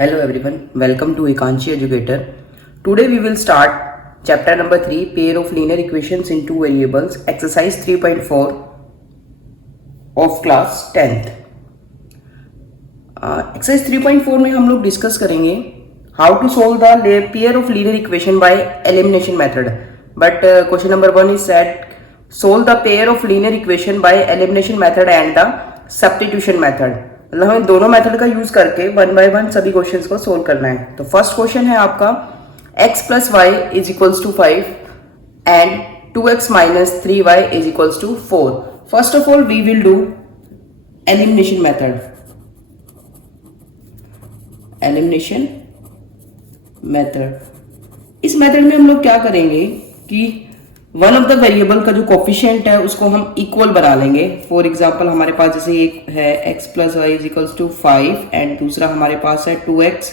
Hello everyone, welcome to Ekanchi Educator. Today we will start chapter number 3, pair of linear equations in two variables, exercise 3.4 of class 10th. Exercise 3.4 में हम लोग discuss करेंगे how to solve the pair of linear equation by elimination method. But question number 1 is said solve the pair of linear equation by elimination method and the substitution method. मतलब हमें दोनों method का use करके one by one सभी questions को solve करना है. तो फर्स्ट क्वेश्चन है आपका x plus Y is equals to 5 and 2x minus 3y is equals to 4. First of all we will do elimination method. Elimination method, इस method में हम लोग क्या करेंगे कि वन ऑफ द वेरिएबल का जो कोफिशिएंट है उसको हम इक्वल बना लेंगे. फॉर एग्जांपल हमारे पास जैसे एक है x plus Y is equals to 5 and दूसरा हमारे पास है 2x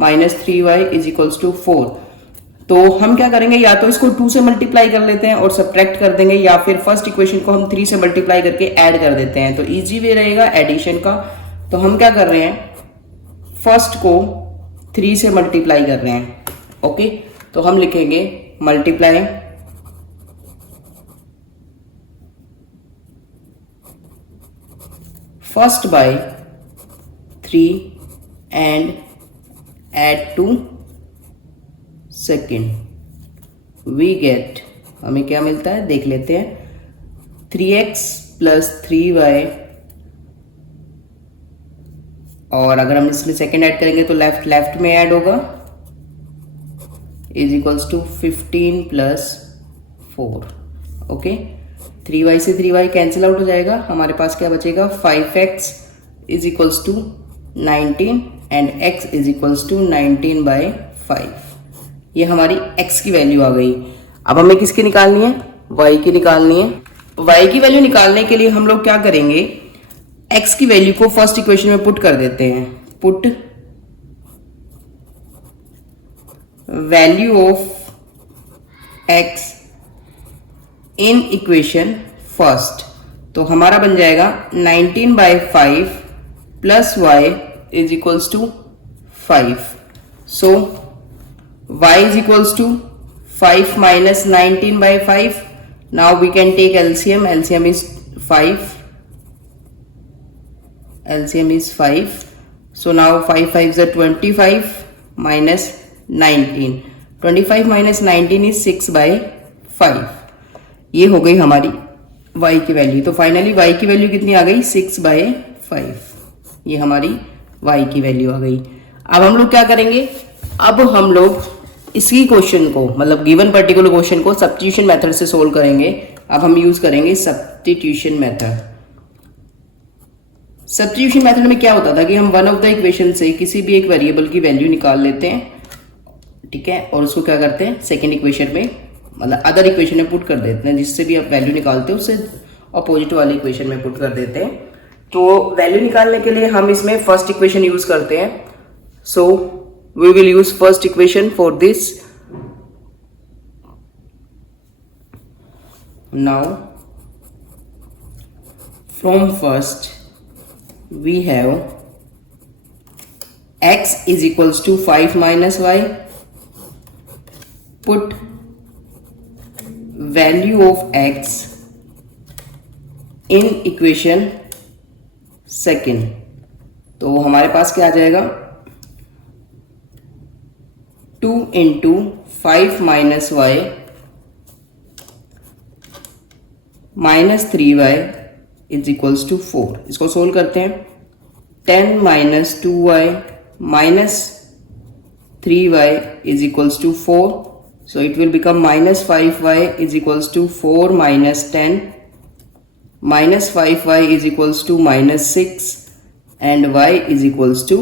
minus 3y is equals to 4. तो हम क्या करेंगे, या तो इसको 2 से मल्टीप्लाई कर लेते हैं और सब्ट्रैक्ट कर देंगे, या फिर फर्स्ट इक्वेशन को हम 3 से मल्टीप्लाई करके ऐड कर देते हैं. तो इजी वे रहेगा एडिशन का. तो हम क्या कर रहे हैं, फर्स्ट को 3 से मल्टीप्लाई कर रहे हैं. ओके, तो हम लिखेंगे multiply first by 3 and add to second. we get, हमें क्या मिलता है देख लेते हैं. 3x प्लस 3y, और अगर हम इसमें सेकेंड ऐड करेंगे तो लेफ्ट में ऐड होगा, is equals to 15 plus 4. Okay, 3y से 3y कैंसिल आउट हो जाएगा. हमारे पास क्या बचेगा, 5x is equals to 19 and x is equals to 19/5. ये हमारी x की वैल्यू आ गई. अब हमें किसकी निकालनी है, y की निकालनी है. y की वैल्यू निकालने के लिए हम लोग क्या करेंगे, x की वैल्यू को फर्स्ट इक्वेशन में पुट कर देते हैं. Put value of x in equation first. तो हमारा बन जाएगा 19/5 plus y is equals to 5. So y is equals to 5 minus 19/5. Now we can take LCM. LCM is 5. LCM is 5. So now 5 5s are 25 minus 19. 25 minus 19 is 6/5. ये हो गई हमारी y की value. तो फाइनली y की value कितनी आ गई, 6/5. ये हमारी y की वैल्यू आ गई. अब हम लोग क्या करेंगे, अब हम लोग इसी क्वेश्चन को, मतलब गिवन पर्टिकुलर क्वेश्चन को सब्स्टिट्यूशन मेथड से सोल्व करेंगे. अब हम यूज करेंगे सब्स्टिट्यूशन मेथड. सब्स्टिट्यूशन मेथड में क्या होता था कि हम वन ऑफ द इक्वेशन से किसी भी एक वेरिएबल की वैल्यू निकाल लेते हैं, ठीक है, और उसको क्या करते हैं सेकेंड इक्वेशन में, मतलब अदर इक्वेशन में पुट कर देते हैं. जिससे भी आप वैल्यू निकालते हैं उससे अपोजिट वाली इक्वेशन में पुट कर देते हैं. तो वैल्यू निकालने के लिए हम इसमें फर्स्ट इक्वेशन यूज करते हैं. So we will use first equation for this. Now from first we have x is equals to 5 minus y. Put value of x in equation second. तो हमारे पास क्या आ जाएगा, 2 into 5 minus y minus 3y is equals to 4. इसको solve करते हैं. 10 minus 2y minus 3y is equals to 4. So it will become minus 5y is equals to 4 minus 10. Minus 5y is equals to minus 6 and y is equals to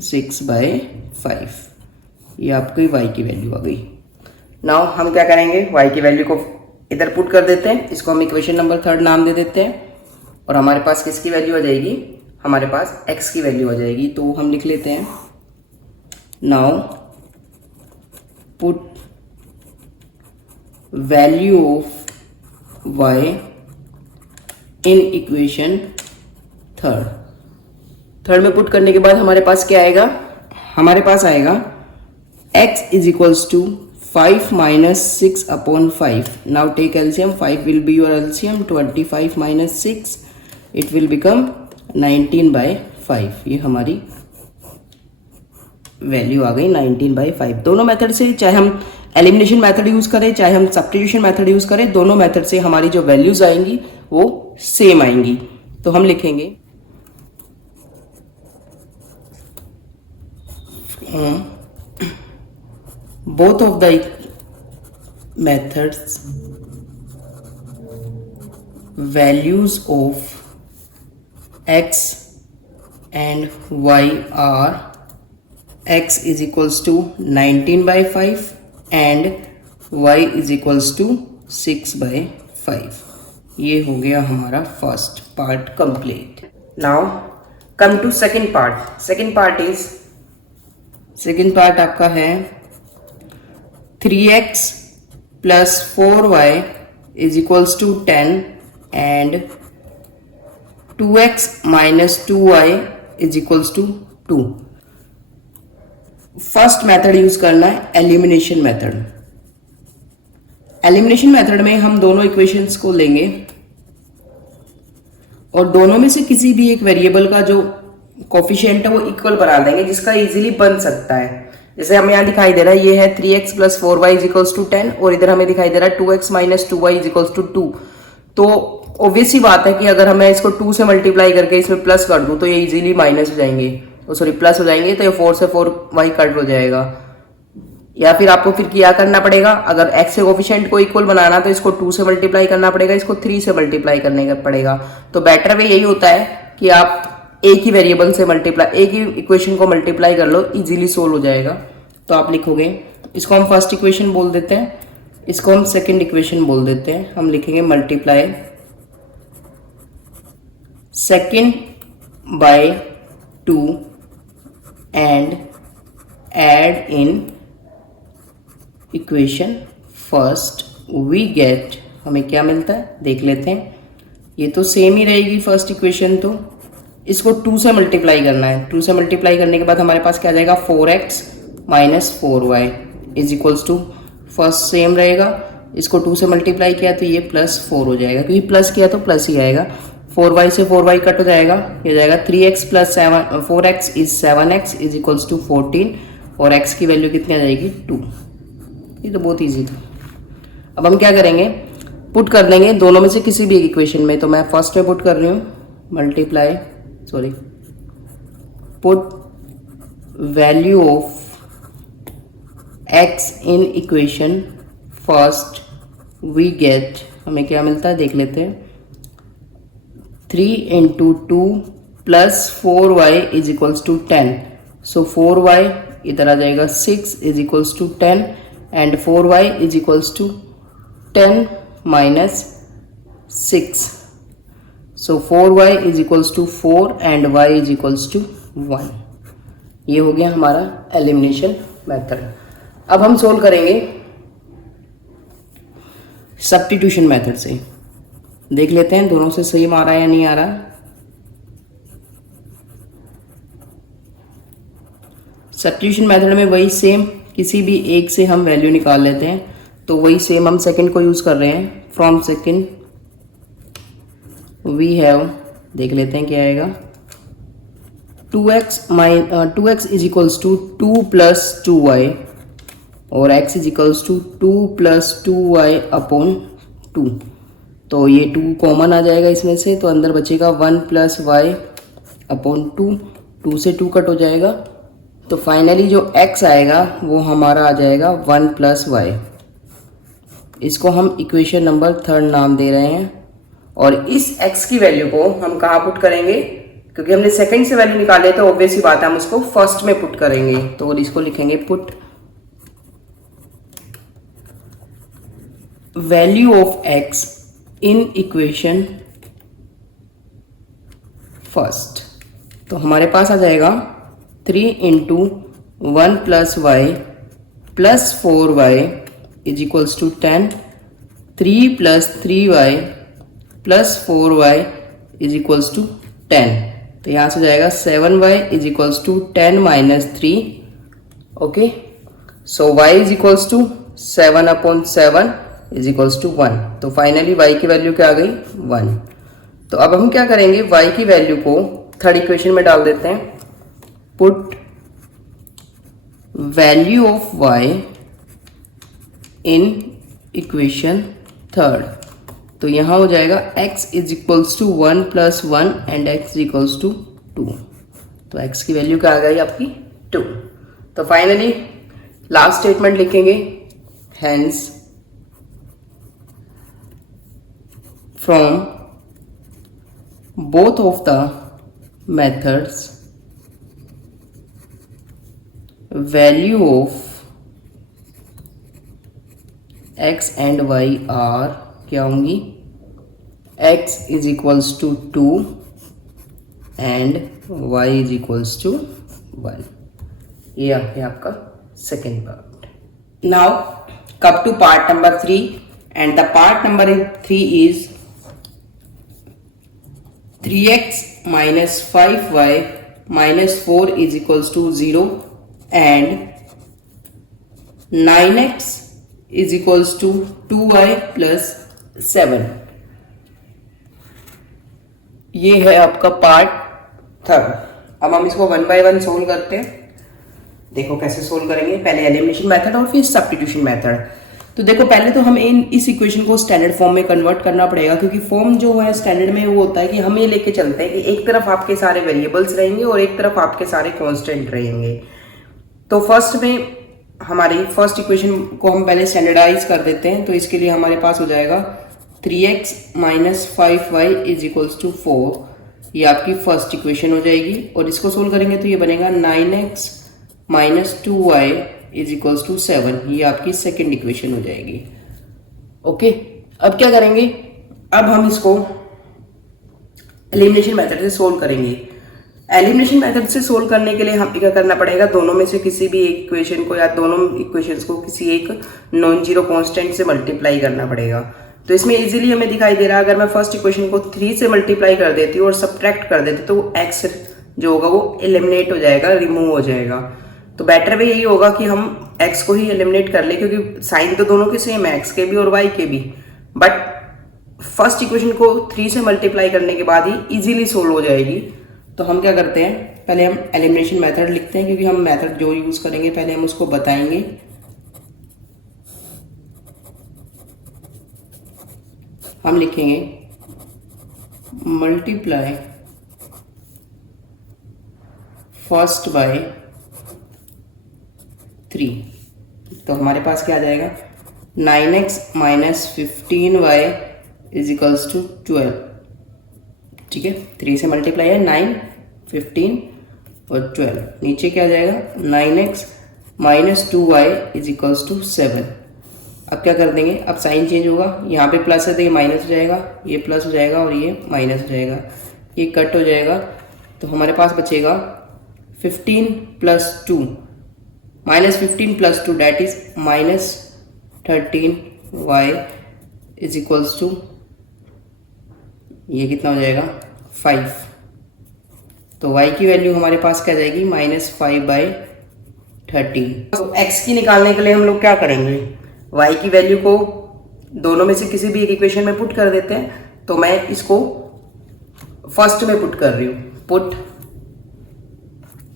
6/5. ये आपकी y की value आ गई. Now हम क्या करेंगे, y की value को इधर पुट कर देते हैं. इसको हम इक्वेशन नंबर 3 नाम दे देते हैं. और हमारे पास किसकी वैल्यू आ जाएगी, हमारे पास x की वैल्यू आ जाएगी. तो हम लिख लेते हैं now put value of y in equation third में पुट करने के बाद हमारे पास क्या आएगा, हमारे पास आएगा x is equals to 5 minus 6 upon 5. Now take LCM. 5 will be your LCM. 25 minus 6, it will become 19 by 5. ये हमारी वैल्यू आ गई 19 by 5. दोनों मेथड से, चाहे हम एलिमिनेशन मेथड यूज करें चाहे हम सब्स्टिट्यूशन मेथड यूज करें, दोनों मेथड से हमारी जो वैल्यूज आएंगी वो सेम आएंगी. तो हम लिखेंगे both of the methods values of x and y are x is equals to 19 by 5 and y is equals to 6 by 5. ये हो गया हमारा first part complete. Now come to second part. Second part आपका है 3x plus 4y is equals to 10 and 2x minus 2y is equals to 2. First method use करना है elimination method. Elimination method में हम दोनों इक्वेशंस को लेंगे और दोनों में से किसी भी एक वेरिएबल का जो कोफिशिएंट है वो इक्वल बना देंगे, जिसका इजीली बन सकता है. जैसे हमें यहाँ दिखाई दे रहा है ये है 3x plus 4y is equals to 10 और इधर हमें दिखाई दे रहा है 2x minus 2y is equals to 2. तो ऑब्वियस ही बात है कि अगर हमें इसको 2 से मल्टीप्लाई करके इसमें प्लस कर दूं तो ये इजीली माइनस हो जाएंगे, सॉरी प्लस हो जाएंगे. तो ये 4 से 4y कट हो जाएगा. या फिर आपको फिर क्या करना पड़ेगा, अगर x के कोफिशिएंट को इक्वल बनाना तो इसको 2 से मल्टीप्लाई करना पड़ेगा, इसको 3 से मल्टीप्लाई करने का पड़ेगा. तो बेटर वे यही होता है कि आप एक ही वेरिएबल से मल्टीप्लाई, एक ही इक्वेशन को मल्टीप्लाई कर लो, इजीली सोल्व हो जाएगा. तो आप लिखोगे, इसको हम फर्स्ट इक्वेशन बोल देते हैं, इसको हम सेकंड इक्वेशन बोल देते हैं. हम लिखेंगे multiply second by 2 and add in equation first. We get, हमें क्या मिलता है देख लेते हैं. ये तो सेम ही रहेगी फर्स्ट इक्वेशन, तो इसको 2 से मल्टीप्लाई करना है. 2 से मल्टीप्लाई करने के बाद हमारे पास क्या आ जाएगा, 4x minus 4y is equals to, first same रहेगा, इसको 2 से मल्टीप्लाई किया तो ये प्लस 4 हो जाएगा, क्योंकि प्लस किया तो प्लस ही आएगा. 4y से 4y कट हो जाएगा, ये जाएगा 3x plus 4x is 7x is equals to 14 और x की वैल्यू कितनी आ जाएगी 2. ये तो बहुत ईजी था. अब हम क्या करेंगे, पुट कर देंगे दोनों में से किसी भी इक्वेशन में. तो मैं फर्स्ट में पुट कर रही हूँ multiply, sorry put value of x in equation first. We get, हमें क्या मिलता है देख लेते हैं. 3 into 2 plus 4y is equals to 10. So 4y इधर आ जाएगा 6 is equals to 10 and 4y is equals to 10 minus 6. So 4y is equals to 4 and y is equals to 1. ये हो गया हमारा एलिमिनेशन मेथड. अब हम सोल्व करेंगे सब्स्टिट्यूशन मेथड से. देख लेते हैं दोनों से सेम आ रहा है या नहीं आ रहा. सब्स्टिट्यूशन मेथड में वही सेम, किसी भी एक से हम वैल्यू निकाल लेते हैं. तो वही सेम हम सेकंड को यूज कर रहे हैं. फ्रॉम सेकंड वी हैव, देख लेते हैं क्या आएगा. 2x is equals to 2 plus 2y और x is equals to 2 plus 2y upon 2. तो ये 2 कॉमन आ जाएगा इसमें से, तो अंदर बचेगा 1 प्लस y अपॉन 2. 2 से 2 कट हो जाएगा, तो फाइनली जो x आएगा वो हमारा आ जाएगा 1 प्लस y. इसको हम इक्वेशन नंबर 3 नाम दे रहे हैं. और इस x की वैल्यू को हम कहाँ पुट करेंगे, क्योंकि हमने सेकंड से वैल्यू निकाले तो ऑब्वियस ही बात है हम उसको फर्स्ट में पुट करेंगे. तो इसको लिखेंगे put value of x in equation first. तो हमारे पास आ जाएगा 3 into 1 plus Y plus 4y is equals to 10. 3 plus 3y plus 4y is equals to 10. तो यहाँ से जाएगा 7y is equals to 10 minus 3 okay, so y is equals to 7/7 is equals to 1। तो फाइनली y की value क्या आ गई? 1। तो अब हम क्या करेंगे, y की वैल्यू को थर्ड इक्वेशन में डाल देते हैं। Put value of y in equation third. तो यहाँ हो जाएगा x is equals to 1 + 1 and x equals to 2। तो x की वैल्यू क्या आ गई आपकी? 2। तो फाइनली लास्ट स्टेटमेंट लिखेंगे, hence from both of the methods value of x and y are क्या होंगी? x is equals to 2 and y is equals to 1। ये आ गया आपका second part. Now come to part number 3 and the part number 3 is 3x minus 5y minus 4 is equals to 0 and 9x is equals to 2y plus 7। ये है आपका part third. अब हम इसको 1 बाय 1 सोल्व करते हैं। देखो कैसे सोल्व करेंगे, पहले एलिमिनेशन मेथड और फिर सब्स्टिट्यूशन मेथड। तो देखो पहले तो हमें इस इक्वेशन को स्टैंडर्ड फॉर्म में कन्वर्ट करना पड़ेगा, क्योंकि फॉर्म जो है स्टैंडर्ड में वो होता है कि हम ये लेके चलते हैं कि एक तरफ आपके सारे वेरिएबल्स रहेंगे और एक तरफ आपके सारे कांस्टेंट रहेंगे। तो फर्स्ट में हमारी फर्स्ट इक्वेशन को हम पहले स्टैंडर्डाइज कर देते हैं। तो इसके लिए हमारे पास हो जाएगा 3x minus 5y is equals to 4। ये आपकी फर्स्ट इक्वेशन हो जाएगी और इसको सोल्व करेंगे तो ये बनेगा 9x minus 2y is equals to 7। ये आपकी सेकेंड इक्वेशन हो जाएगी। ओके, अब क्या करेंगे, अब हम इसको एलिमिनेशन मेथड से सोल्व करेंगे। एलिमिनेशन मेथड से सोल्व करने के लिए हमें क्या करना पड़ेगा, दोनों में से किसी भी एक इक्वेशन को या दोनों इक्वेशंस को किसी एक नॉन जीरो कांस्टेंट से मल्टीप्लाई करना पड़ेगा। तो इसमें इजीली हमें दिखाई दे रहा है, अगर मैं फर्स्ट इक्वेशन को 3 से मल्टीप्लाई कर देती हूँ और सब्ट्रैक्ट कर देती तो x जो होगा वो एलिमिनेट हो जाएगा, रिमूव हो जाएगा। तो बेटर वे यही होगा कि हम x को ही एलिमिनेट कर ले, क्योंकि साइन तो दोनों के सेम है, x के भी और y के भी। बट फर्स्ट इक्वेशन को 3 से मल्टीप्लाई करने के बाद ही इजीली सोल्व हो जाएगी। तो हम क्या करते हैं, पहले हम एलिमिनेशन मेथड लिखते हैं, क्योंकि हम मेथड जो यूज करेंगे पहले हम उसको बताएंगे। हम लिखेंगे मल्टीप्लाई फर्स्ट बाय 3। तो हमारे पास क्या आ जाएगा, 9x minus 15y is equals to 12। ठीक है, 3 से मल्टीप्लाई है 9, 15 और 12। नीचे क्या आ जाएगा, 9x minus 2y is equals to 7। अब क्या कर देंगे, अब साइन चेंज होगा, यहाँ पे प्लस है तो ये माइनस हो जाएगा, ये प्लस हो जाएगा और ये माइनस हो जाएगा, ये कट हो जाएगा। तो हमारे पास बचेगा 15 + 2 -15 + 2 that is -13y is equals to, ये कितना हो जाएगा 5। तो y की वैल्यू हमारे पास क्या जाएगी, -5/13। तो x की निकालने के लिए हम लोग क्या करेंगे, y की वैल्यू को दोनों में से किसी भी एक इक्वेशन में पुट कर देते हैं। तो मैं इसको फर्स्ट में पुट कर रही हूँ। पुट,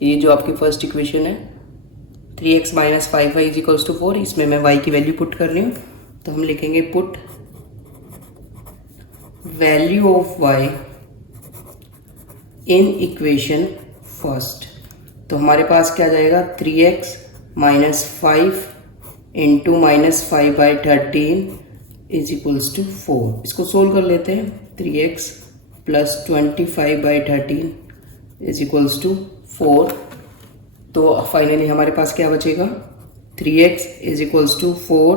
ये जो आपकी फर्स्ट इक्वेशन है 3x minus 5y is equals to 4, इसमें मैं y की वैल्यू पुट कर रही हूँ। तो हम लिखेंगे put value of y in equation first. तो हमारे पास क्या जाएगा, 3x minus 5 into -5/13 is equals to 4। इसको सोल्व कर लेते हैं। 3x + 25/13 is equals to 4। तो फाइनली हमारे पास क्या बचेगा, 3x is equals to 4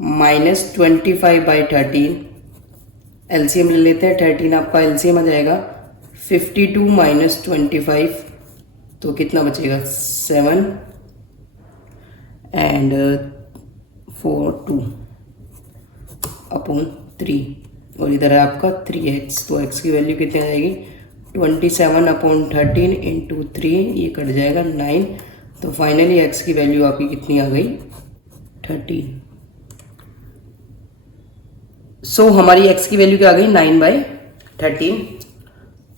-25/13। LCM ले लेते हैं, 13 आपका एलसीएम आ जाएगा 52 - 25। तो कितना बचेगा, 7 एंड 4 2/3 और इधर है आपका 3x। तो x की वैल्यू कितनी आ जाएगी, 27/13 इंटू 3, ये कट जाएगा 9। तो फाइनली x की वैल्यू आपकी कितनी आ गई? 13। सो हमारी x की वैल्यू क्या आ गई? 9/13।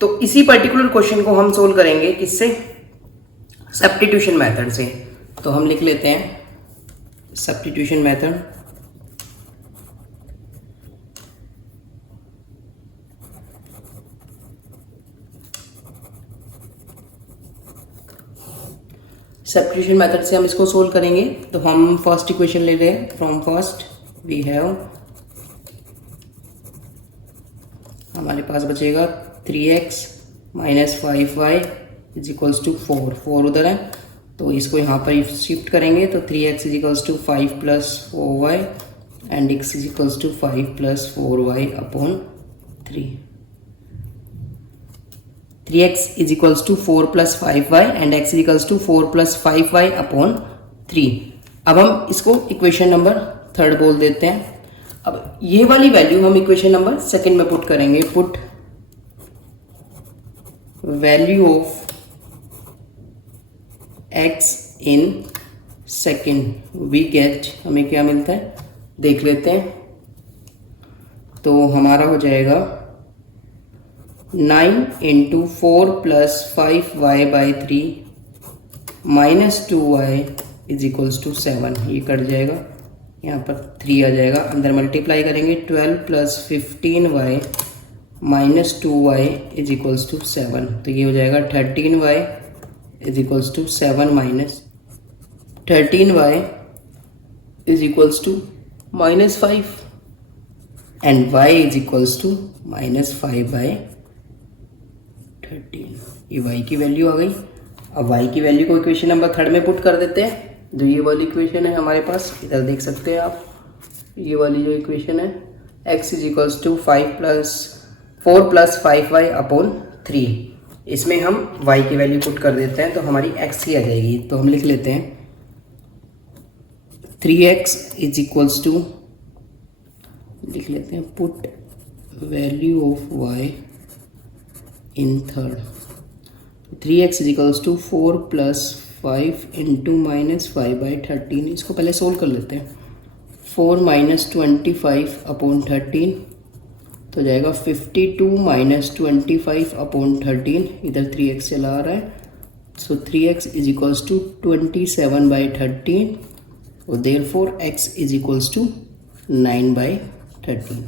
तो इसी पर्टिकुलर क्वेश्चन को हम सोल्व करेंगे किससे? सब्स्टिट्यूशन मेथड से। तो हम लिख लेते हैं सब्स्टिट्यूशन मेथड। सब्स्टिट्यूशन मेथड से हम इसको सोल्व करेंगे। तो हम फर्स्ट इक्वेशन ले रहे हैं। फ्रॉम फर्स्ट वी हैव, हमारे पास बचेगा 3x minus 5y is equals to 4। 4 उधर है तो इसको यहाँ पर शिफ्ट करेंगे। तो 3x is equals to 5 plus 4y and x is equals to 5 plus 4y upon 3। 3x is equals to 4 plus 5y and x is equals to 4 plus 5y upon 3। अब हम इसको इक्वेशन नंबर 3 बोल देते हैं। अब ये वाली वैल्यू हम इक्वेशन नंबर 2 में पुट करेंगे। Put value of x in second, we get, हमें क्या मिलता है देख लेते हैं। तो हमारा हो जाएगा 9 into 4 plus 5y by 3 minus 2y is equals to 7। ये कट जाएगा, यहाँ पर 3 आ जाएगा, अंदर मल्टीप्लाई करेंगे। 12 plus 15y minus 2y is equals to 7। तो ये हो जाएगा 13y is equals to 7 minus 13y is equals to minus 5 and y is equals to minus 5/13। ये y की वैल्यू आ गई। अब y की वैल्यू को इक्वेशन नंबर 3 में पुट कर देते हैं। जो ये वाली इक्वेशन है हमारे पास, इधर देख सकते हैं आप, ये वाली जो इक्वेशन है x is equals to 4 plus 5y upon 3, इसमें हम y की वैल्यू पुट कर देते हैं तो हमारी x की आ जाएगी। तो हम लिख लेते हैं 3x इज इक्वल्स टू, लिख लेते हैं put value of y in third. 3x is equals to 4 plus 5 into minus 5/13। इसको पहले सोल्व कर लेते हैं। 4 माइनस 25 अपॉन 13 तो जाएगा 52 माइनस 25 अपॉन 13। इधर 3x चला आ रहा है। सो 3x इज इक्वल्स टू 27/13 और therefore x is equals to 9/13।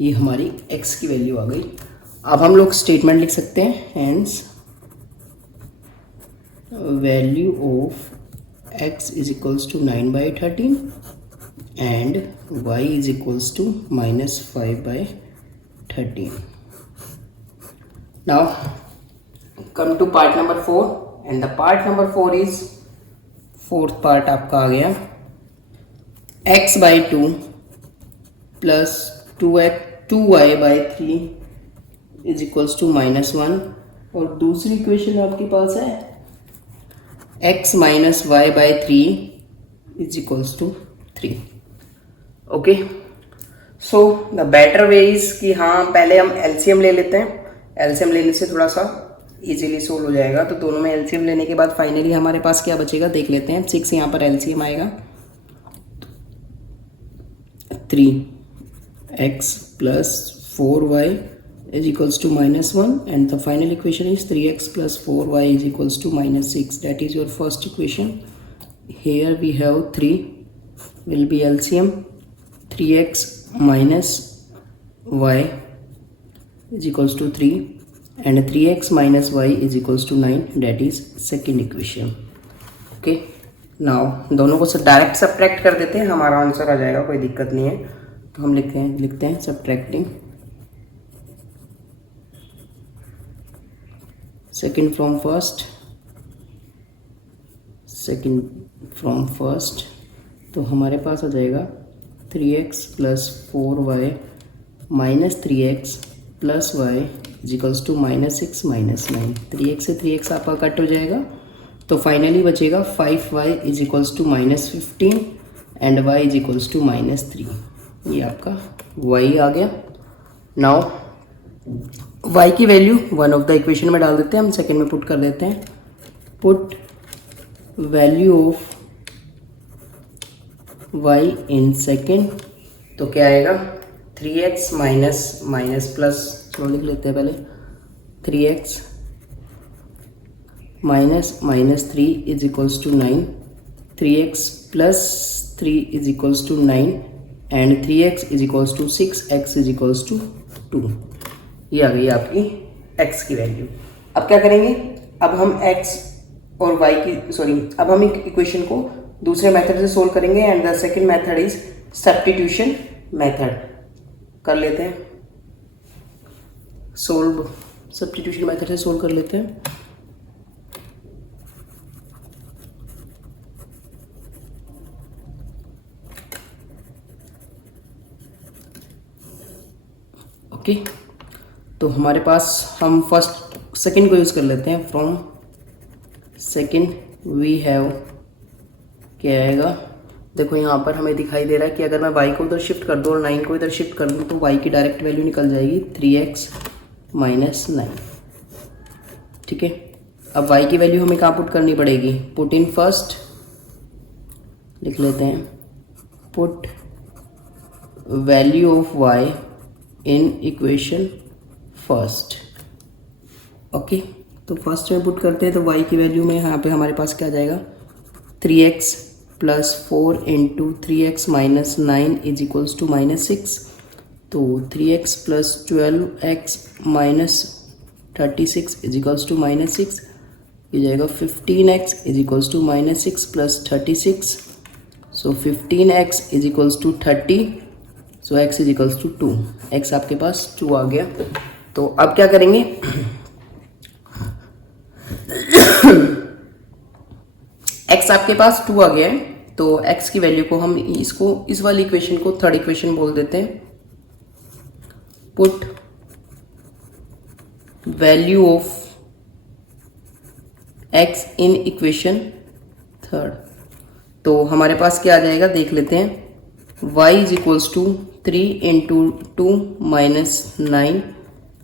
ये हमारी x की वैल्यू आ गई। अब हम लोग स्टेटमेंट लिख सकते हैं, hence value of x is equals to 9/13 and y is equals to minus 5/13. Now come to part number 4 and the part number 4 is, fourth part आपका आ गया x/2 plus 2y by 3 is equals to -1 और दूसरी equation आपके पास है x minus y by 3 is equals to 3. Okay, so the better way is कि हाँ पहले हम एलसीएम ले लेते हैं। एलसीएम लेने से थोड़ा सा इजीली सोल्व हो जाएगा। तो दोनों में एलसीएम लेने के बाद फाइनली हमारे पास क्या बचेगा देख लेते हैं। 6 यहाँ पर एलसीएम आएगा, 3x plus 4y is equals to -1 and the final equation is 3x plus 4y is equals to -6. That is your first equation. Here we have 3 will be LCM. 3x minus y is equals to 3 and 3x minus y is equals to 9. That is second equation. Okay. Now दोनों को direct subtract कर देते हैं, हमारा answer आ जाएगा, कोई दिक्कत नहीं है. तो हम लिखते हैं सब्ट्रैक्टिंग सेकेंड फ्रॉम फर्स्ट. तो हमारे पास आ जाएगा 3x plus 4y minus 3x plus y is equals to -6 -9. 3x से 3x आपका कट हो जाएगा तो फाइनली बचेगा 5y is equals to -15 and y is equals to -3. ये आपका y आ गया. नाउ y की वैल्यू वन ऑफ द इक्वेशन में डाल देते हैं, हम सेकेंड में पुट कर देते हैं, put value of y in second, तो क्या आएगा 3x माइनस माइनस प्लस, चलो लिख लेते हैं पहले, 3x minus minus 3 is equals to 9, 3x plus 3 is equals to 9 and 3x is equals to 6, x is equals to 2। ये आ गई आपकी x की वैल्यू। अब क्या करेंगे, अब हम x और y की अब हम एक इक्वेशन को दूसरे मेथड से सोल्व करेंगे and the second method is substitution method. कर लेते हैं सोल्व, सब्स्टिट्यूशन मेथड से सोल्व कर लेते हैं। ओके, तो हमारे पास हम फर्स्ट सेकंड को यूज़ कर लेते हैं। फ्रॉम सेकंड वी हैव, क्या आएगा, देखो यहाँ पर हमें दिखाई दे रहा है कि अगर मैं y को उधर शिफ्ट कर दूँ और 9 को इधर शिफ्ट कर दूँ तो y की डायरेक्ट वैल्यू निकल जाएगी 3x माइनस 9। ठीक है, अब y की वैल्यू हमें कहाँ पुट करनी पड़ेगी, पुट इन फर्स्ट, लिख लेते हैं put value of y in equation first. Okay, तो फर्स्ट में पुट करते हैं तो y की वैल्यू में यहाँ पे हमारे पास क्या आ जाएगा, 3x plus 4 into 3x minus 9 is equals to minus 6, तो 3x plus 12x minus 36 is equals to minus 6, ये जाएगा 15x is equals to minus 6 plus 36, so 15x is equals to 30, so x is equals to 2, x आपके पास 2 आ गया। तो अब क्या करेंगे, x आपके पास 2 आ गया है, तो x की वैल्यू को हम इस वाली इक्वेशन को थर्ड इक्वेशन बोल देते हैं, put value of x in equation third. तो हमारे पास क्या आ जाएगा देख लेते हैं, y is equals to 3 into 2 minus 9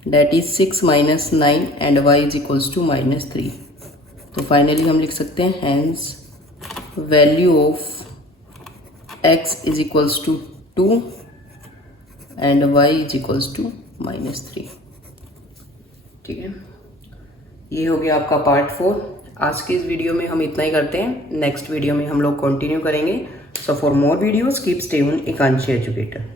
that is 6 minus 9 and y is equals to minus 3। तो फाइनली हम लिख सकते हैं hence value of x is equals to 2 and y is equals to minus 3। ठीक है, ये हो गया आपका पार्ट 4। आज की इस वीडियो में हम इतना ही करते हैं, नेक्स्ट वीडियो में हम लोग कंटिन्यू करेंगे। So for more videos keep stay tuned Ekanshi educator.